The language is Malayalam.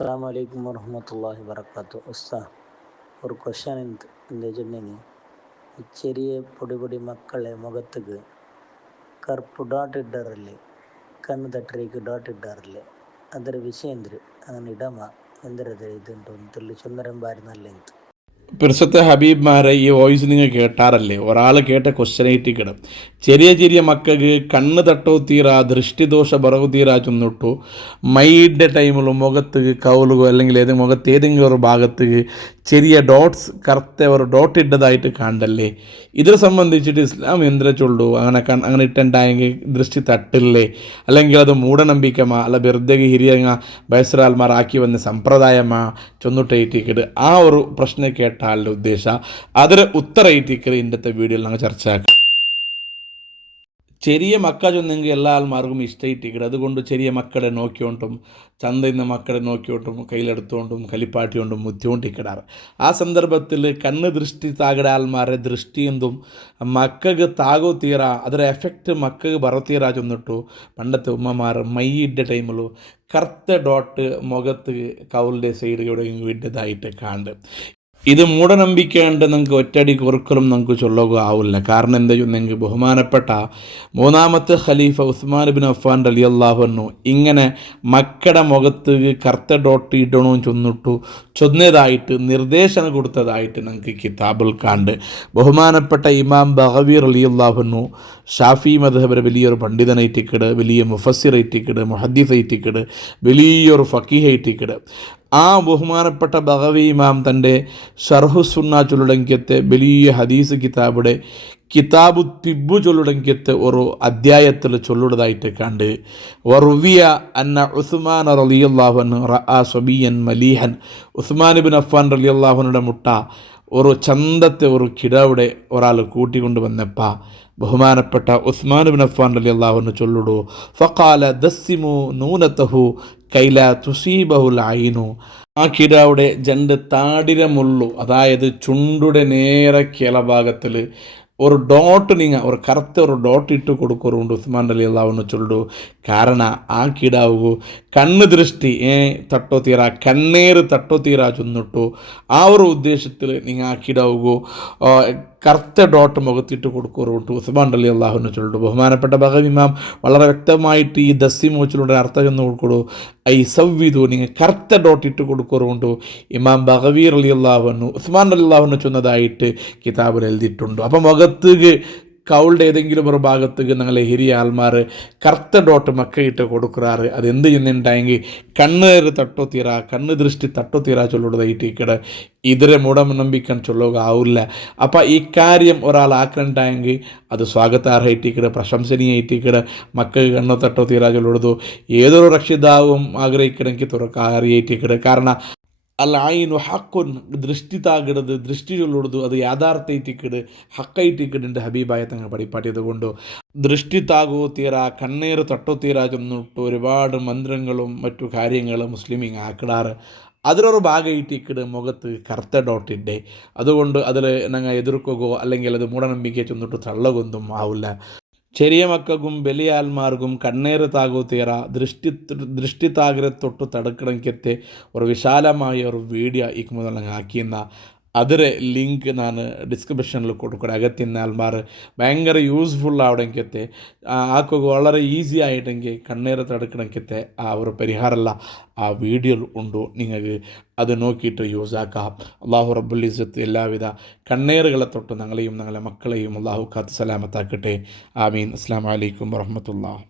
അസ്സാം വലൈക്കും വറഹമത്തല്ലാഹി വർക്കാത്തു. ഒരു ക്വസ്റ്റ്യൻ എന്താ വെച്ചിട്ടുണ്ടെങ്കിൽ, ഈ ചെറിയ പൊടി മക്കളെ മുഖത്തേക്ക് കറുപ്പ് ഡോട്ട് ಇಡ್ಡಾರಲ್ಲಿ ಕಣ್ಣು ತಟ್ಟರಿಗೆ ಡಾಟ್ ಇಡ್ಡಾರಲ್ಲಿ ಅದರ ವಿಷಯ ಎಂದ್ರೆ അങ്ങനെ ഇടമ എന്തൊരു ഇതുണ്ടോ ತಿಳಿದು ചുന്ദരം ബാരുന്നല്ലേ ಅಂತ. പിർസത്തെ ഹബീബ്മാരെ ഈ വോയിസ് നിങ്ങൾ കേട്ടാറല്ലേ? ഒരാൾ കേട്ട ക്വസ്റ്റ്യനേറ്റ് കിടും. ചെറിയ മക്കൾക്ക് കണ്ണ് തട്ടോ തീരാ, ദൃഷ്ടിദോഷ ബറവ് തീരാ ചെന്നിട്ടു മൈയുടെ ടൈമിലും മുഖത്ത് കൗലുകോ അല്ലെങ്കിൽ മുഖത്ത് ഏതെങ്കിലും ഒരു ഭാഗത്ത് ചെറിയ ഡോട്ട്സ് കറുത്ത ഒരു ഡോട്ട് ഇട്ടതായിട്ട് കാണണ്ടല്ലേ? ഇതിനെ സംബന്ധിച്ചിട്ട് ഇസ്ലാം എന്തിനെ ചൊല്ലു? അങ്ങനെ ഇട്ടുണ്ടായെങ്കിൽ ദൃഷ്ടി തട്ടില്ലേ, അല്ലെങ്കിൽ അത് മൂഢനമ്പിക്കമാ അല്ല വെറുതെ ಹಿರಿಯಂಗ ಬಯಸರಾಲ್ಮಾರ್ ಆಕಿ ಒಂದು ಸಂಪ್ರದಾಯಮಾ ചൊന്നിട്ട് ഏറ്റിക്കിട് ആ ഒരു പ്രശ്നം കേട്ടാളുടെ ഉദ്ദേശം അതിന് ഉത്തര ഏറ്റിക്കൽ ഇന്നത്തെ വീഡിയോയിൽ ഞങ്ങൾ ചർച്ച ആക്കാം. ചെറിയ മക്ക ചൊന്നെങ്കിൽ എല്ലാ ആൾമാർക്കും ഇഷ്ടമായിട്ടിക്കട്. അതുകൊണ്ട് ചെറിയ മക്കളെ നോക്കിയോണ്ടും ചന്തയിൽ നിന്ന് മക്കളെ നോക്കിയോണ്ടും കയ്യിലെടുത്തുകൊണ്ടും കലിപ്പാട്ടിയോണ്ടും മുത്തിക്കൊണ്ടിരിക്കടാറ്. ആ സന്ദർഭത്തിൽ കണ്ണ് ദൃഷ്ടി താകട ആൾമാരെ ദൃഷ്ടി എന്തും മക്കൾക്ക് താകോ തീര ಅದರ എഫക്റ്റ് മക്കൾക്ക് ബറത്തീര ചെന്നിട്ടു പണ്ടത്തെ ഉമ്മമാർ മൈയിട്ട ടൈമിൽ കറുത്ത ഡോട്ട് മുഖത്ത് കൗലിൻ്റെ സൈഡ് എവിടെയെങ്കിലും ഇട്ടതായിട്ട് കാണും. ഇത് മൂഢനമ്പിക്കേണ്ട നമുക്ക് ഒറ്റയടിക്ക് ഒരിക്കലും നമുക്ക് ചൊല്ലുക ആവില്ല. കാരണം എന്താ ചൊന്നെങ്കിൽ, ബഹുമാനപ്പെട്ട മൂന്നാമത്തെ ഖലീഫ ഉസ്മാൻ ബിൻ അഫ്ഫാൻ റളിയല്ലാഹു അൻഹു ഇങ്ങനെ മക്കളുടെ മുഖത്ത് കറുത്ത ഡോട്ട് ഇടണമെന്ന് ചൊന്നതായിട്ട് നിർദ്ദേശം കൊടുത്തതായിട്ട് നമുക്ക് കിതാബിൽ കണ്ട്. ബഹുമാനപ്പെട്ട ഇമാം ബഗവി റളിയല്ലാഹു അൻഹു ഷാഫി മദ്ഹബിലെ വലിയൊരു പണ്ഡിതനായിട്ടിക്കട്, വലിയ മുഫസ്സിറായിട്ടിക്കട്, മുഹദ്ദിസായിട്ടിക്കട്, വലിയൊരു ഫക്കീഹായിട്ടിക്കട്. ആ ബഹുമാനപ്പെട്ട ബഗവി ഇമാം തൻ്റെ ഷർഹു സുന്ന ചൊല്ലുടങ്കിയത്തെ വലിയ ഹദീസ് കിതാബുടെ കിതാബു തിബ്ബു ചൊല്ലുടങ്കിയത്തെ ഒരു അധ്യായത്തിൽ ചൊല്ലുടതായിട്ട് കണ്ട്. വറുവിയ അന്ന ഉസ്മാൻ റളിയല്ലാഹു അൻഹു റഅ സബിയൻ മലീഹൻ, ഉസ്മാൻ ഇബ്നു അഫ്ഫാൻ റളിയല്ലാഹുവിൻ്റെ മുട്ട ഒരു ചന്തത്തെ ഒരു കിടാവിടെ ഒരാൾ കൂട്ടിക്കൊണ്ട് വന്നപ്പോൾ ബഹുമാനപ്പെട്ട ഉസ്മാൻ ഇബ്നു അഫ്ഫാൻ റളിയല്ലാഹു അൻഹു ചൊല്ലുടു ഫഖാല ദസ്സിമു നൂനതഹു കൈല തുസീബഹുൽ ഐനു. ആ കിടാവിടെ ജണ്ട് താടിര മുള്ളു, അതായത് ചുണ്ടുടെ നേരെ കിളഭാഗത്തിൽ ഒരു ഡോട്ട് ഒരു കറുത്ത ഒരു ഡോട്ട് ഇട്ട് കൊടുക്കുറുണ്ട് ഉസ്മാൻ റളിയല്ലാഹു അൻഹു ചൊല്ലു. കാരണം ആ കിടാവുകു കണ്ണ് ദൃഷ്ടി തട്ടോ തീരാ, കണ്ണേറ് തട്ടോ തീരാ ചെന്നിട്ടു ആ ഒരു ഉദ്ദേശത്തിൽ ആ കിടാവുകു കറുത്ത ഡോട്ട് മുഖത്തിട്ട് കൊടുക്കുറുണ്ട് ഉസ്മാൻ റളിയല്ലാഹു അൻഹു ചൊല്ലു. ബഹുമാനപ്പെട്ട ബഗവി ഇമാം വളരെ വ്യക്തമായിട്ട് ഈ ദസ്സി മോച്ചിലൂടെ അർത്ഥം ചെന്ന് കൊടുക്കൂ. ഐ സവ്വിദു, നിങ്ങൾ കറുത്ത ഡോട്ട് ഇട്ട് കൊടുക്കുറുണ്ട് ഇമാം ബഗവി റളിയല്ലാഹു അൻഹു ഉസ്മാൻ റളിയല്ലാഹു അൻഹു ചെന്നതായിട്ട് കിതാബിൽ എഴുതിയിട്ടുണ്ട്. അപ്പം മുഖത്തേക്ക് കൗളുടെ ഏതെങ്കിലും ഒരു ഭാഗത്തേക്ക് ഞങ്ങളെ ഹിരിയ ആൾമാർ കറുത്ത ഡോട്ട് മക്കയിട്ട് കൊടുക്കാറ്. അതെന്ത് ചെയ്യുന്നുണ്ടായെങ്കിൽ കണ്ണേറ് തട്ടോ തീരാ, കണ്ണ് ദൃഷ്ടി തട്ടോ തീരാ ചൊല്ലുടതായിട്ടിക്കട്. ഇതിരെ മൂഢനമ്പിക്കാൻ ചൊല്ലുക ആവില്ല. അപ്പം ഈ കാര്യം ഒരാൾ ആക്കണ്ടായെങ്കിൽ അത് സ്വാഗതാർഹമായിട്ടിക്കട്, പ്രശംസനീയായിട്ടിക്കട്. മക്കൾക്ക് കണ്ണോ തട്ടോ തീരാ ചൊല്ലുടതു ഏതൊരു രക്ഷിതാവും ആഗ്രഹിക്കണമെങ്കിൽ തുറക്കാറിയായിട്ടിക്കട്. കാരണം അല്ല ആയിനു ഹക്കുൻ, ദൃഷ്ടി താകിടത് ദൃഷ്ടി ചൊല്ലുടതു അത് യാഥാർത്ഥ്യത്തിക്കിട് ഹക്കൈറ്റിക്കിടിൻ്റെ ഹബീബായ തങ്ങൾ പഠിപ്പാട്ടിയത് കൊണ്ട് ദൃഷ്ടി താകോ തീരാ, കണ്ണീർ തട്ടോ തീരാ ചെന്നിട്ട് ഒരുപാട് മന്ത്രങ്ങളും മറ്റു കാര്യങ്ങളും മുസ്ലിമിങ് ആക്കിടാറ്. അതിലൊരു ഭാഗമായിട്ടിക്കിട് മുഖത്ത് കറുത്ത ഡോട്ടിൻ്റെ. അതുകൊണ്ട് അതിൽ ഞങ്ങൾ എതിർക്കുകയോ അല്ലെങ്കിൽ അത് മൂഢനമ്പിക്കെ ചെന്നിട്ട് തള്ളകൊന്നും ആവില്ല. ചെറിയ മക്കൾക്കും വലിയ ആൾമാർക്കും കണ്ണേറ് താകോ തീര ദൃഷ്ടി താകരെ തൊട്ട് തടുക്കണമെങ്കിൽ ഒരു വിശാലമായ ഒരു വീഡിയോ ഇക്ക് മുതൽ ആക്കിയെന്ന ಅದರ ಲಿಂಕ್ ನಾನು ಡಿಸ್ಕ್ರಿಪ್ಷನಲ್ಲಿ ಕೊಡ್ಕೊಡೆ. ಅಗತ್ಯ ಆಲ್ಮಾರು ഭയങ്കര യൂസ്ഫുൾ ആവണമെങ്കിൽ ആക്കുക വളരെ ഈസി ആയിട്ടെങ്കിൽ കണ്ണീർ തടുക്കണമെങ്കിൽ ആ ഒരു പരിഹാരമല്ല ആ വീഡിയോയിൽ ഉണ്ടോ, നിങ്ങൾക്ക് അത് നോക്കിയിട്ട് യൂസ് ആക്കാം. അള്ളാഹു റബ്ബുൽ ഇസ്സത്ത് എല്ലാവിധ കണ്ണീറുകളെ തൊട്ട് ഞങ്ങളെയും ഞങ്ങളെ മക്കളെയും അള്ളാഹു കാത്ത് സലാമത്താക്കട്ടെ. ആമീൻ. അസ്സലാമു അലൈക്കും വറഹ്മത്തുള്ളാഹി.